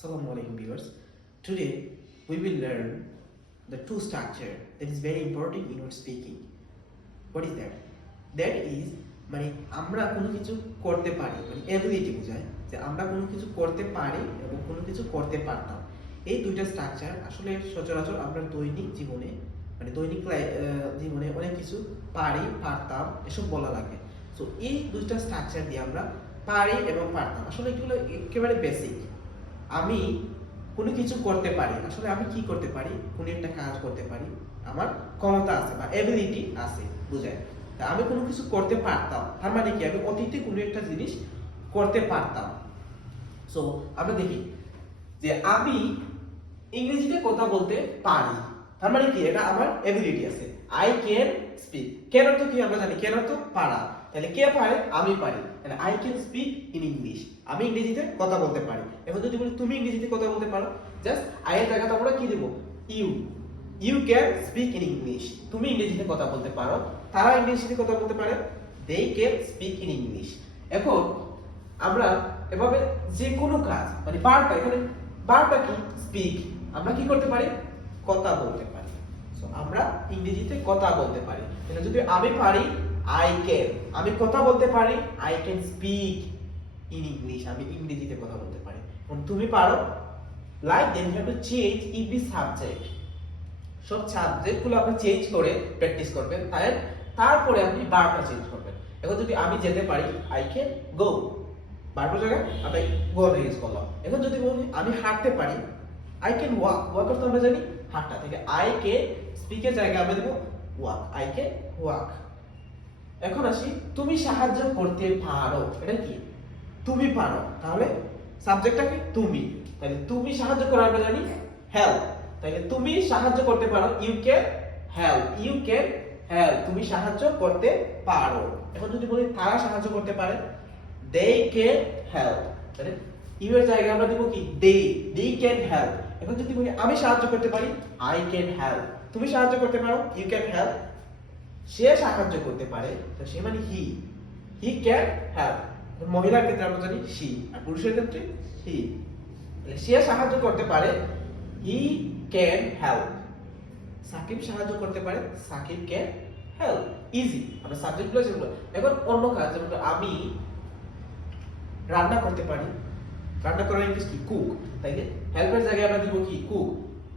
Assalamu alaikum viewers. Today we will learn the two structure that is very important in your speaking. What is that? That is মানে আমরা কোনো কিছু করতে পারি মানে ability বোঝায় যে আমরা কোনো কিছু করতে পারি এবং কোনো কিছু করতে পারতাম। এই দুইটা স্ট্রাকচার আসলে সচরাচর আমরা দৈনিক জীবনে মানে দৈনিক জীবনে অনেক কিছু পারি পারতাম এসব বলা লাগে। সো এই দুইটা স্ট্রাকচার দিয়ে আমরা পারি এবং পারতাম আসলে এগুলো একেবারে বেসিক। আমি কোনো কিছু করতে পারি আসলে আমি কি করতে পারি কোনো একটা কাজ করতে পারি আমার ক্ষমতা আছে বা এবিলিটি আছে বোঝায়। তা আমি কোনো কিছু করতে পারতাম তার মানে কি আমি অতীতে কোনো একটা জিনিস করতে পারতাম। সো আমরা দেখি যে আমি ইংরেজিতে কথা বলতে পারি তার মানে কি এটা আমার এবিলিটি আছে। আই ক্যান স্পিক, ক্যান অর্থ কি আমরা জানি, ক্যান অর্থ পারা, তাহলে কে পারে আমি পারি, তাহলে I can speak in English, আমি ইংরেজিতে কথা বলতে পারি। এখন যদি বলি তুমি ইংরেজিতে কথা বলতে পারো, জাস্ট আই এর জায়গাতে আমরা কি দেব you, you can speak in English, তুমি ইংরেজিতে কথা বলতে পারো, তারা ইংরেজিতে কথা বলতে পারে, they can speak in English. এখন আমরা এভাবে যে কোনো কাজ মানে বারটা এখানে বারটা কি স্পিক, আমরা কি করতে পারি কথা বলতে পারি। সো আমরা ইংরেজিতে কথা বলতে পারি। তাহলে যদি আমি পারি আই ক্যান, আমি কথা বলতে পারি I can speak in English, আমি ইংরেজিতে কথা বলতে পারি। এখন তুমি পারো like then you have to change every subject, সব সাবজেক্টগুলো আপনি চেঞ্জ করে প্র্যাকটিস করবেন, তারপরে আপনি বারটা চেঞ্জ করবেন। এখন যদি আমি যেতে পারি আই ক্যান গো, বারবার জায়গায় আমি গো ইউজ করলাম। এখন যদি বলি আমি হাঁটতে পারি আই ক্যান ওয়াক, ওয়াক করতে আমরা জানি হাঁটা, থেকে আই ক্যান স্পিকের জায়গায় আমরা দেব ওয়াক, আই ক্যান ওয়াক। এখন আসি তুমি সাহায্য করতে পারো, এটা কি তুমি পারো, তাহলে সাবজেক্টটা কি তুমি, তাহলে তুমি সাহায্য করা আমরা জানি হেল্প, তাহলে তুমি সাহায্য করতে পারো you can help, you can help, তুমি সাহায্য করতে পারো। এখন যদি বলি তারা সাহায্য করতে পারে দে ক্যান হেল্প, তাহলে ইউ এর জায়গায় আমরা দেব কি দে ক্যান হেল্প। এখন যদি বলি আমি সাহায্য করতে পারি আই ক্যান হেল্প, তুমি সাহায্য করতে পারো ইউ ক্যান হেল্প, সে সাহায্য করতে পারে তো সে মানে হি ক্যান হেল্প। মহিলার ক্ষেত্রে আমরা জানি শি, আর পুরুষের ক্ষেত্রে হি, তাহলে সে সাহায্য করতে পারে হি ক্যান হেল্প, সাকিব সাহায্য করতে পারে সাকিব ক্যান হেল্প। ইজি, আমরা সাবজেক্টগুলো যেগুলো। এখন অন্য কাজ যেমন আমি রান্না করতে পারি, রান্না করার ইংলিশ কি কুক, তাই হেল্পের জায়গায় আমরা দিব কি cook,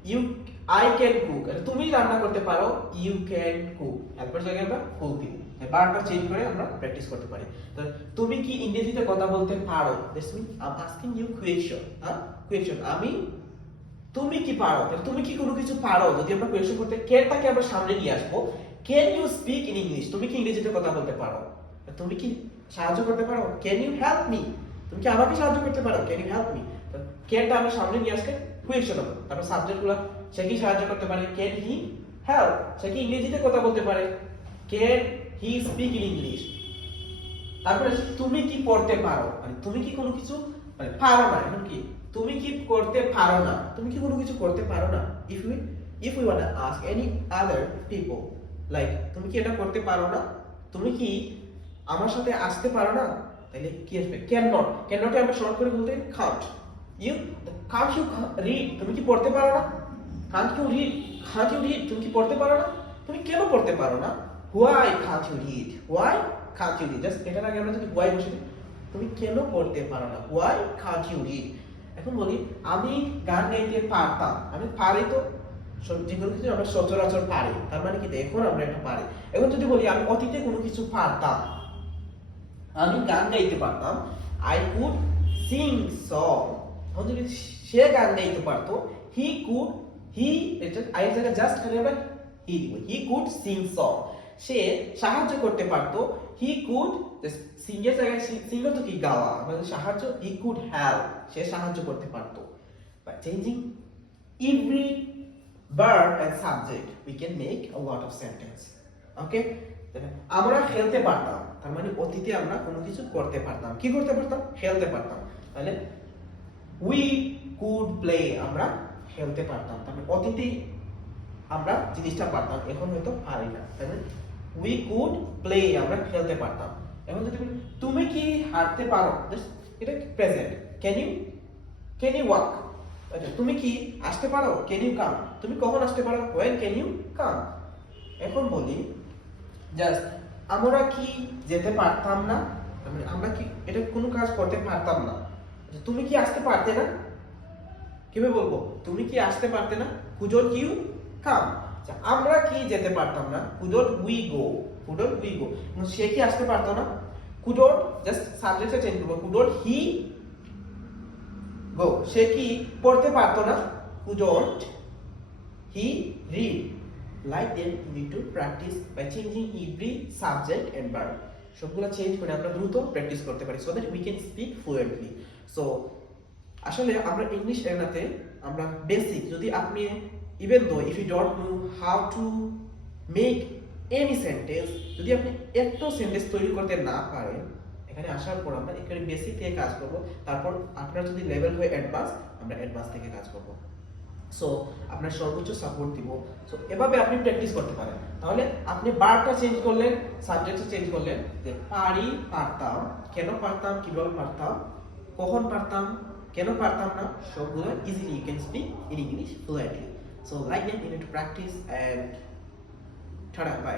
you I can cook, তুমি রান্না করতে পারো ইউ ক্যান কুক, হেল্পের জায়গায় আমরা কুক দিব। বারবার চেঞ্জ করে আমরা প্র্যাকটিস করতে পারি। তো তুমি কি ইংরেজিতে কথা বলতে পারো, that's mean I am asking you question, question আমি তুমি কি পারো, তাহলে তুমি কি কোনো কিছু পারো, যদি আমরা কোয়েশ্চন করতে ক্যানটাকে আমরা সামনে নিয়ে আসবো, can you speak in English, তুমি কি ইংরেজিতে কথা বলতে পারো, তুমি কি সাহায্য করতে পারো ক্যান ইউ হেল্প মি, তুমি কি আমাকে সাহায্য করতে পারো ক্যান ইউ হেল্প মি। তো ক্যানটা আমরা সামনে নিয়ে আসলে কোয়েশ্চন হবে, তারপর সাবজেক্টগুলো সে কি সাহায্য করতে পারে ক্যান হি হেল্প, সে কি ইংরেজিতে কথা বলতে পারে can he speak in English. তারপরে তুমি কি করতে পারো, মানে তুমি কি কোনো কিছু মানে পারো না, এখন কি তুমি কি করতে পারো না, তুমি কি কোনো কিছু করতে পারো না। if we want to ask any other people like তুমি কি এটা করতে পারো না, তুমি কি আমার সাথে আসতে পারো না, তাহলে কি আসবে ক্যান নট, ক্যান নটে আমরা শর্ট করে বলতে can't, you can't you read, তুমি কি পড়তে পারো না, can't you read, can't you read, তুমি কি পড়তে পারো না, তুমি কেন পড়তে পারো না, why can't you read, why can't you read, just এটার আগে আমরা যদি why বসে দিই, তুমি কেন পড়তে পারো না, why can't you read। এখন বলি আমি গান গাইতে পারতাম, আমি পারি তো যেগুলো কিছু আমরা সচরাচর পারি, তার মানে কি এখন আমরা এটা পারি। এখন যদি বলি আমি অতীতে কোনো কিছু পারতাম, আমি গান গাইতে পারতাম আই কুড সিং সং, এখন যদি সে গান গাইতে পারতো হি কুড, হি আই এর জায়গায় জাস্ট খালি আমরা হি দিব, হি কুড সিং সং, সে সাহায্য করতে পারতো হি কুড সিং এর জায়গায় সিঙ্গার তো কি গাওয়া, আমাদের সাহায্য হি কুড হেল্প, সে সাহায্য করতে পারতো। By changing every verb and subject we can make a lot of sentence. ওকে, আমরা খেলতে পারতাম, তার মানে অতীতে আমরা কোনো কিছু করতে পারতাম, কি করতে পারতাম খেলতে পারতাম, তাহলে we could play, আমরা খেলতে পারতাম, তার মানে অতীতে আমরা জিনিসটা পারতাম, এখন হয়তো পারি না, তাহলে we could play, আমরা খেলতে পারতাম। এখন যদি তুমি কি হাঁটতে পারো, এটা প্রেজেন্ট, can you walk, আচ্ছা, তুমি কি আসতে পারো? Can you come? তুমি কখন আসতে পারো? when can you come? এখন বলি জাস্ট আমরা কি যেতে পারতাম না, মানে আমরা কি এটা কোনো কাজ করতে পারতাম না, আচ্ছা, তুমি কি আসতে পারতে না? কিভাবে বলবো? তুমি কি আসতে পারতে না? couldn't you come? আচ্ছা, আমরা কি যেতে পারতাম না? couldn't we go? couldn't we go? সে কি আসতে পারতো না? couldn't, জাস্ট সাবজেক্টটা চেঞ্জ করবো, couldn't he go? সে কি পড়তে পারতো না? couldn't he read? Like that you need to practice by changing every subject and verb. সবগুলো চেঞ্জ করে আমরা দ্রুত প্র্যাকটিস করতে পারি so that we can speak fluently. So আসলে আমরা ইংলিশ এনাতে আমরা বেসিক, যদি আপনি even though if you don't know how to make any sentence, যদি আপনি একটা সেন্টেন্স তৈরি করতে না পারেন, এখানে আসার পর আমরা এখানে বেসিক থেকে কাজ করব, তারপর আপনার যদি লেভেল হয় অ্যাডভান্স, আমরা অ্যাডভান্স থেকে কাজ করব। সো আপনার সর্বোচ্চ সাপোর্ট দিব। সো এভাবে আপনি প্র্যাকটিস করতে পারেন। তাহলে আপনি বারটা চেঞ্জ করলেন, সাবজেক্টটা চেঞ্জ করলেন, যে পারি, পারতাম, কেন পারতাম, কিভাবে পারতাম, কখন পারতাম, কেন পারতাম না, সবগুলো easily you can speak in English fluently. So like that you need to practice and tata by.